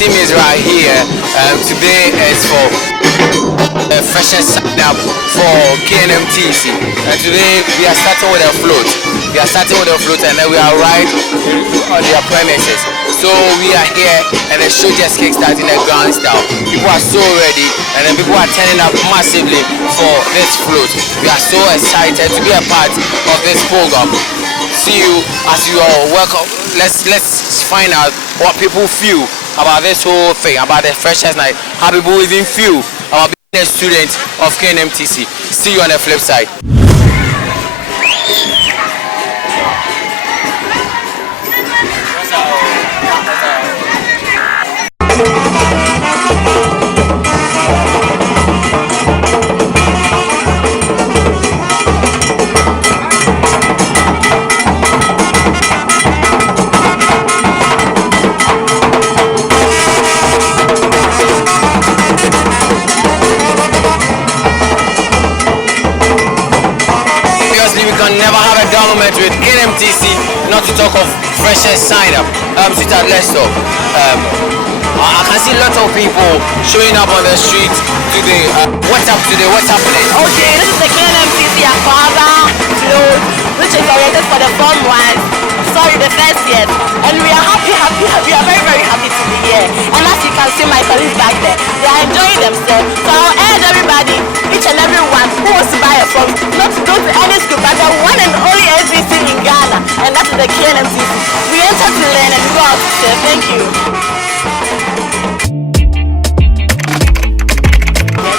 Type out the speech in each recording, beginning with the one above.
team is right here. Today is for the freshest sign up for knmtc. And today we are starting with a float. And then we are right on their premises. So we are here and the show just kickstarting a grand style. People are so ready and then people are turning up massively for this float. We are so excited to be a part of this program. See you as you are welcome. Let's find out what people feel about this whole thing, about the freshers night. How people even feel about being a student of knmtc. See you on the flip side. Never have a government with knmtc, not to talk of freshest sign up. Sweetheart, let's talk. I can see lots of people showing up on the street today. What's up today? What's happening? Okay, this is the knmtc Aquaba float, which is oriented for the form ones. Sorry, the first year. And we are happy. We are very, very happy to be here. And as you can see, my colleagues back there, they are enjoying themselves. So I'll urge everybody, each and every one who wants to buy a form, not to go to any school, but the one and only SBC in Ghana, and that is the knmtc. We enter to learn and go out to serve. Thank you.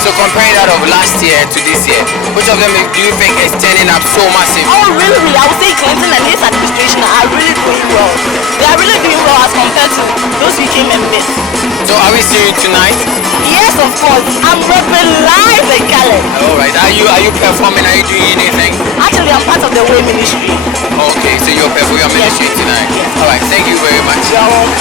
So comparing that of last year to this year, which of them do you think is turning up so massive? Oh really? I would say Clinton and his administration are really doing well. They are really doing well as compared to those who came and missed. So are we seeing tonight? Yes, of course. I'm rapping live in Cali. Alright, are you performing? Are you doing anything? Actually, I'm part of the Way Ministry. Okay, so you're performing your ministry tonight. Yes. Alright, thank you very much. You're welcome.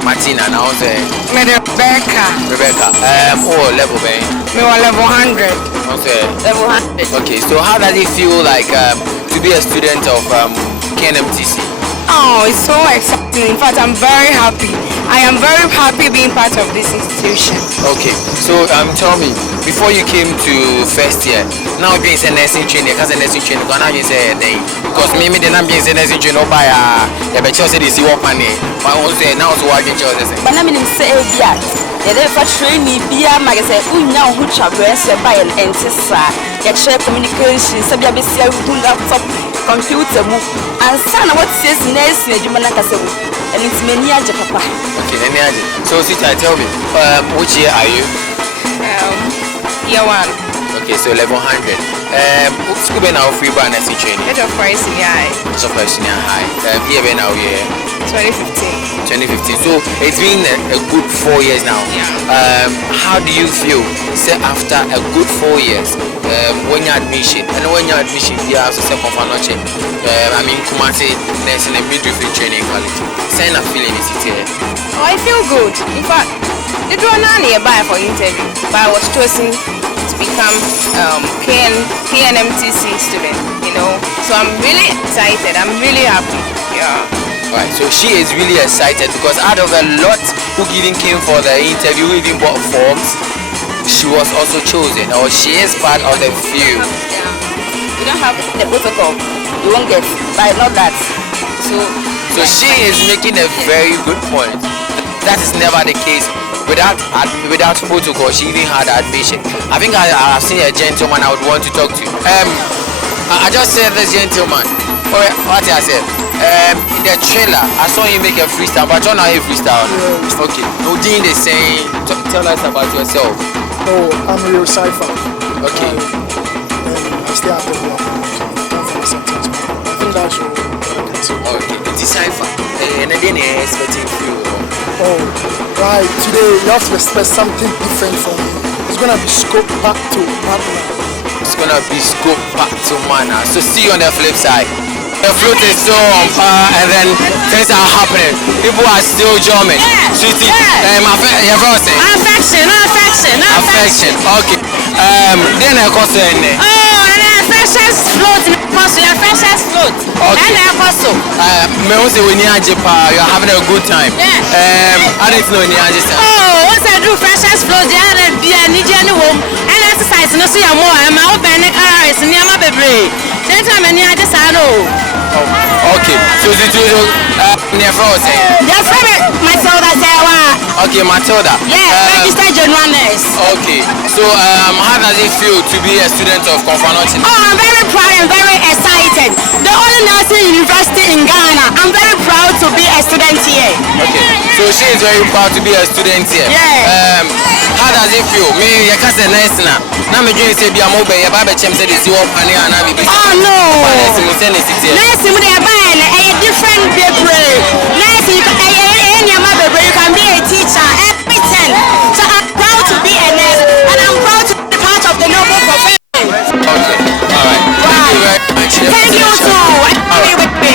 Martina, now say. Rebecca. Oh, level bay. Me was level 100. Okay. Level 100. Okay, so how does it feel like to be a student of knmtc? Oh, it's so exciting. In fact, I'm very happy. I am very happy being part of this institution. Okay, so tell me, before you came to first year, now you're being nursing training, because nursing training, because maybe the name being nursing training, by a better say this, you walk on it. But I was there now to work in Chelsea. But I'm in say, yeah, for training, be a magazine, now who traverse by an entisa, get share communication, subject to laptop, computer, and son, what says nursing, you and it's many papa. Okay, so Sita, tell me, which year are you? Year 1. Okay, so level 100. School now free by nursing training. Head of Price Senior High. Head of Price Senior High. Here now, yeah. 2015. 2015. So it's been a good 4 years now. Yeah. How do you feel, say after a good 4 years, when your admission, and when your admission, you have to say confirmation. I mean, kumasi, nursing and midwifery training college. Say a feeling is it here? Oh, I feel good. In fact, they drew a nanny buy for interview, but I was chosen to become knmtc student, you know. So I'm really excited. I'm really happy. Yeah. Right, so she is really excited because out of a lot who even came for the interview, who even bought forms, she was also chosen, or she is part of the few. You don't have the protocol, you won't get, but not that. So she is making a very good point. That is never the case. Without protocol, she even had admission. I think I've seen a gentleman I would want to talk to. I just said this gentleman. What I said? The trailer, I saw him make a freestyle, but you're not a freestyle. Yes. Okay. Odin is saying, tell us about yourself. Oh, I'm a real cipher. Okay. I stay at the work. I think that's all I can say. Okay. Decipher. And then they're expecting you. Oh, right. Today you have to expect something different from me. It's gonna be scope back to mana. It's gonna be scope back to mana. So see you on the flip side. The float is still on par, and then things are happening. People are still jumping. Sweetie, affection. Okay. Then I got to end. Freshest float in the course, your freshest float. Okay. Me also when you are having a good time. I didn't know any sir. Oh, once I do freshest float, you have a Nigerian home and exercise. No, see, I'm more. I'm out by the car. It's near my baby. Gentlemen, you just know. Okay. So near Frozen. Your favorite Matilda serwaa. Okay, Matilda. Yeah, registered journalist. Okay. So how does it feel to be a student of Konfanochi? Oh, I'm very proud and very excited. The only nursing university in Ghana. I'm very proud to be a student here. Okay. So she is very proud to be a student here. Yeah. How does it feel? Me, you can't say nice now. Now me just say be a mobile. You buy a chance to see what money and have it. Oh no. Nice, they are buying a different paper. Nice, you can be a teacher, everything. So I'm proud to be a nurse, and I'm proud to be part of the noble profession. Okay, all right. Thank you very much. Thank you too. Be with me.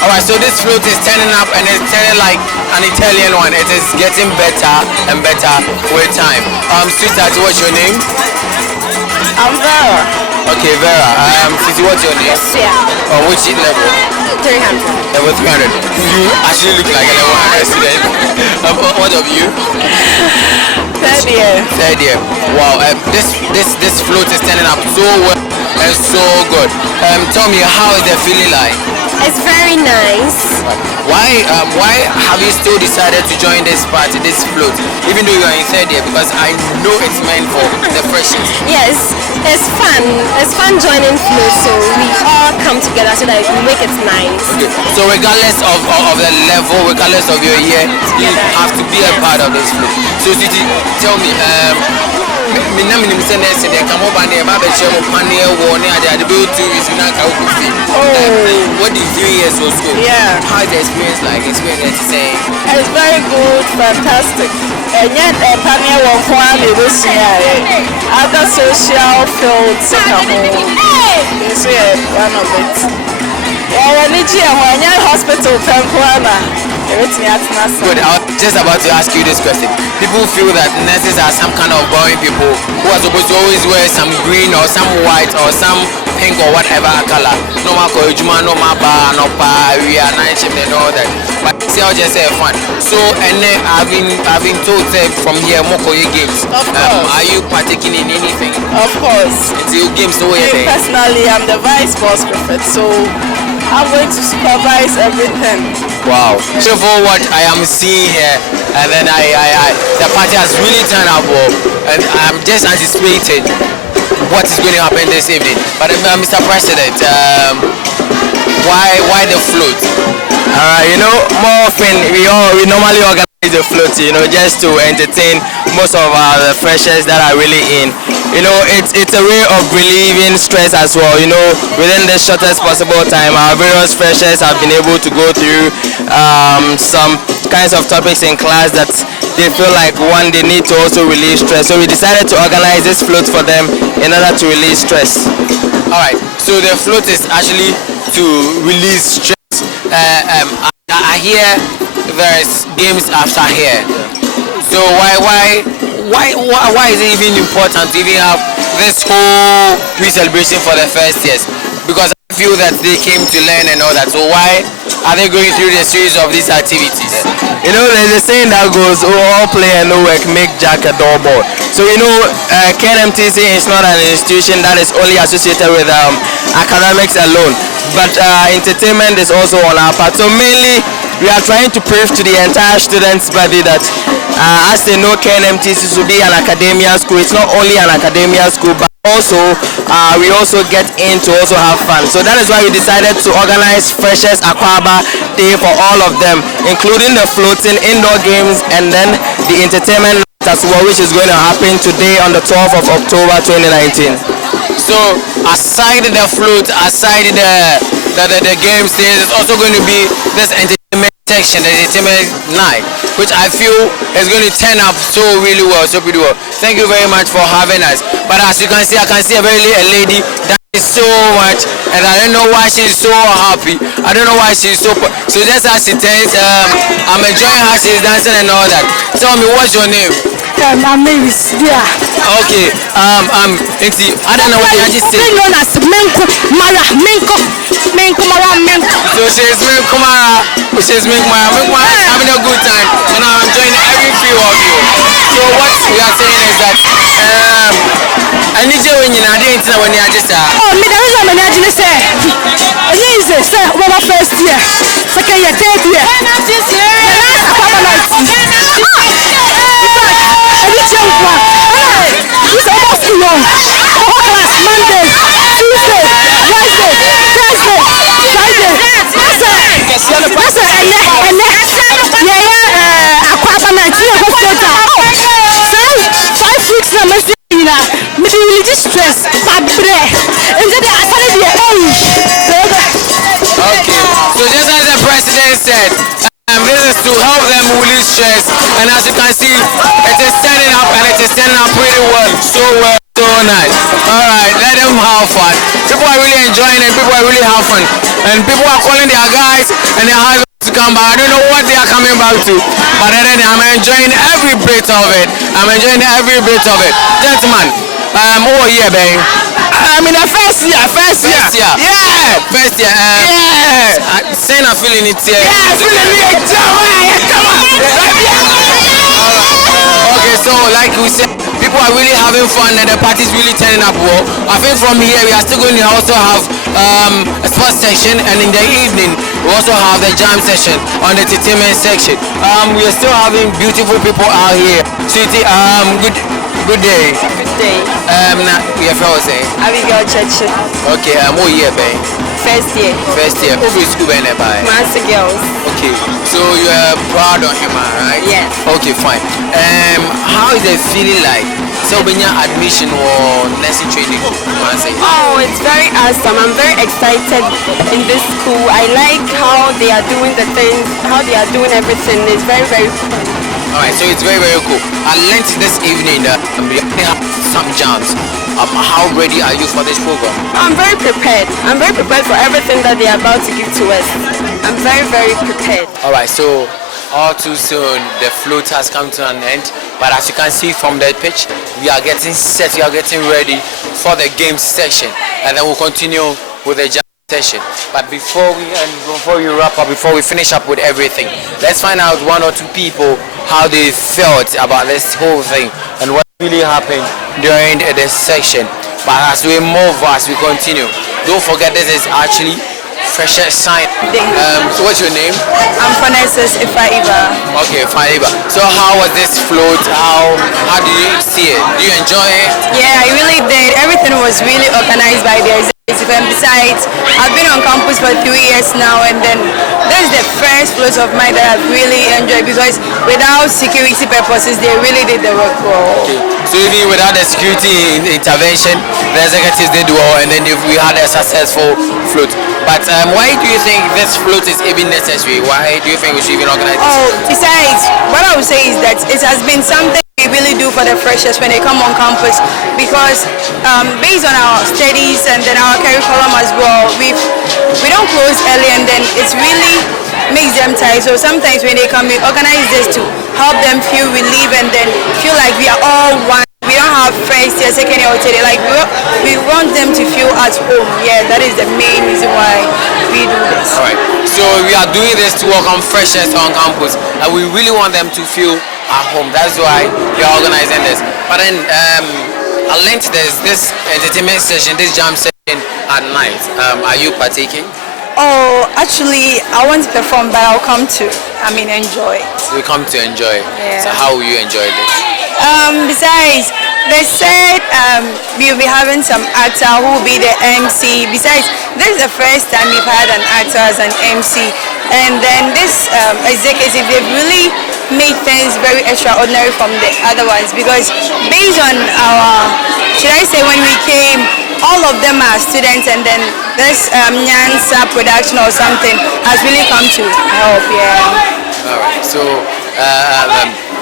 Alright, so this float is turning up and it's turning like an Italian one. It is getting better and better with time. Sweetheart, what's your name? I'm Vera. Okay, Vera. Sisi, what's your name? Yeah. Which level? 300. Level 300. You actually look like a level 100 student. What of you? Third year. Third year. Wow. This float is turning up so well and so good. Tell me, how is the feeling like? It's very nice. Why have you still decided to join this party, this float, even though you are in third year? Because I know it's meant for the freshers. Yes, it's fun. It's fun joining float, so we all come together so that we make it nice. Okay. So regardless of the level, regardless of your year, you have to be a part of this float. So Titi, tell me, what did 3 years was school? Yeah. How is the experience like? Experience saying? It's very good, fantastic. And yet, other social fields, is one of it. Hospital, Good. I was just about to ask you this question. People feel that nurses are some kind of boring people who are supposed to always wear some green or some white or some pink or whatever color. No matter no bar, no bar, we are night shift and all that. But see, I'll just say fun. So, and then I've been told from here, Mokoye games. Of course. Are you partaking in anything? Of course. It's your games, no way. Personally, I'm the vice boss prefect, so I'm going to supervise everything. Wow. So for what I am seeing here, and then the party has really turned up well, and I'm just anticipating what is going to happen this evening. But Mr. President, why the float? More often we normally organize the float, just to entertain most of the freshers that are really in. It's a way of relieving stress as well. Within the shortest possible time, our various freshers have been able to go through some kinds of topics in class that they feel like they need to also relieve stress. So we decided to organize this float for them in order to release stress. All right. So the float is actually to release stress. I hear there's games after here. So why is it even important to even have this whole pre-celebration for the first years? Because I feel that they came to learn and all that. So why are they going through the series of these activities? There's a saying that goes, all play and no work make Jack a dull boy. So knmtc is not an institution that is only associated with academics alone, but entertainment is also on our part. So mainly we are trying to prove to the entire students body that as they know, knmtc to be an academia school. It's not only an academia school, but also we also get in to also have fun. So that is why we decided to organize Freshers Akwaba Day for all of them, including the floating indoor games and then the entertainment as well, which is going to happen today on the 12th of October 2019. So aside the float, aside the games, there's also going to be this entertainment section, the entertainment night, which I feel is going to turn up so really well, so pretty well. Thank you very much for having us. But as you can see, I can see a lady that is so much, and I don't know why she's so happy. I don't know why she's so. So just as she tells, I'm enjoying how she's dancing and all that. Tell me, what's your name? My name is Dia. Okay. I don't know what you just said. Known as Menko Mara Menko Mara Menko. So she's Menko Mara. She's Menko Mara. Menko Mara is having a good time, and I'm enjoying every few of you. So what we are saying is that I need you when you're not doing it when you're just. Oh, me there is a man I say. Yes, sir. What first year, second year, third year. This year. It's almost long. Class Monday, Tuesday, Wednesday, Thursday, Friday. Akwaba 5 weeks na mesina. Me the religious stress, bad bread. And then I started the age. Okay. So just as the president said. This is to help them release stress, and as you can see, it is standing up and it is standing up pretty well, so nice. All right, let them have fun. People are really enjoying it. People are really having fun, and people are calling their guys and their husbands to come back. I don't know what they are coming back to, but then I'm enjoying every bit of it. I'm enjoying every bit of it, gentlemen. Over here, babe. I'm in the first year. Yeah. First year. Saying I'm feeling it here. Yeah, feeling it. Come on. Okay, so like we said, people are really having fun and the party is really turning up well. I think from here we are still going to also have a sports section, and in the evening we also have the jam session on the entertainment section. We are still having beautiful people out here. Sweetie, good day. Good day. We are saying. Abigail Church. Okay, what year, babe? First year. Who is school by? Master girls. Okay, so you are proud of him, right? Yes. Okay, fine. How is it feeling like? So when your admission or nursing training, oh, it's very awesome. I'm very excited in this school. I like how they are doing the things, how they are doing everything. It's very, very cool. Alright, so it's very, very cool. I learned this evening that we have some jams. How ready are you for this program? I'm very prepared. I'm very prepared for everything that they are about to give to us. I'm very, very prepared. Alright, so all too soon the float has come to an end. But as you can see from the pitch, we are getting set, we are getting ready for the game session. And then we'll continue with the jam session. But before we wrap up, before we finish up with everything, let's find out one or two people how they felt about this whole thing and what really happened during this section. But as we move, as we continue, don't forget this is actually freshest sign. So what's your name? I'm Vanessa Ifaiva. Okay, fine. So how was this float? How do you see it? Do you enjoy it? Yeah, I really did. Everything was really organized by the executive. And besides, I've been on campus for 3 years now, and then this is the first float of mine that I've really enjoyed because without security purposes, they really did the work well. Okay. So even without the security intervention, the executives did well, and then we had a successful float. But why do you think this float is even necessary? Why do you think we should even organize this? Oh, besides, what I would say is that it has been something we really do for the freshers when they come on campus because based on our studies and then our curriculum as well, we don't close early and then it really makes them tired. So sometimes when they come, we organize this to help them feel relief and then feel like we are all one. We don't have first year, second year, or third year. Like we want them to feel at home. Yeah, that is the main reason why we do this. All right. So we are doing this to welcome freshers on campus, and we really want them to feel at home. That's why we are organizing this. But then I learned there's this entertainment session, this jam session at night. Are you partaking? Oh, actually, I want to perform, but I'll come to, enjoy it. You come to enjoy. Yeah. So how will you enjoy this? Besides, they said we'll be having some actor who will be the MC. Besides, this is the first time we've had an actor as an MC. And then this executive, they've really made things very extraordinary from the other ones because based on our, should I say when we came, all of them are students and then this nkansah production or something has really come to help, yeah. All right, so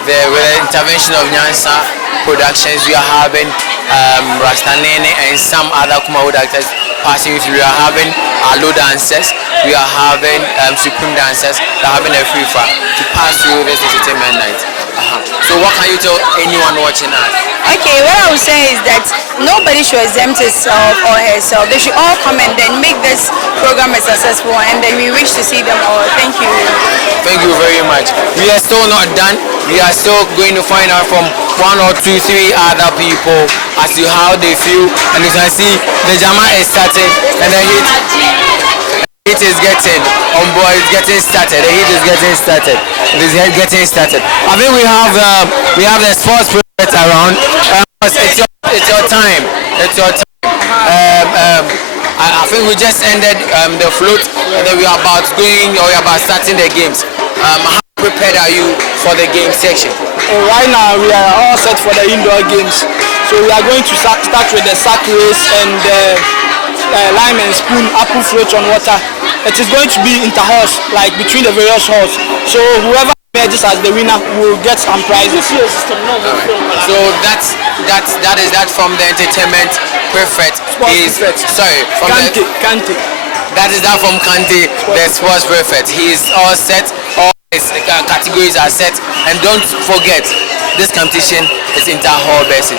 with the intervention of nkansah productions, we are having Rastanene and some other Kumawood actors passing through. We are having Alo dancers, we are having Supreme dancers, we are having a free fire to pass through this entertainment night. So what can you tell anyone watching us? Okay, what I would say is that nobody should exempt himself or herself. They should all come and then make this program a successful one, and then we wish to see them all. Thank you. Thank you very much. We are still not done. We are still going to find out from 1 or 2, 3 other people as to how they feel. And you can see the Jama is starting and the heat is getting on board. It's getting started. The heat is getting started. It is getting started. I think we have the sports project around. It's your time. It's your time. I think we just ended the float, and then we are about starting the games. How prepared are you for the game section? Right now we are all set for the indoor games. So we are going to start with the sack race and the lime and spoon apple float on water. It is going to be inter-horse, like between the various horse. So whoever emerges as the winner will get some prizes. So that is from the entertainment prefect. Kante. That is that from Kante, the sports prefect. He is all set. All his categories are set. And don't forget, this competition is inter-hall basis.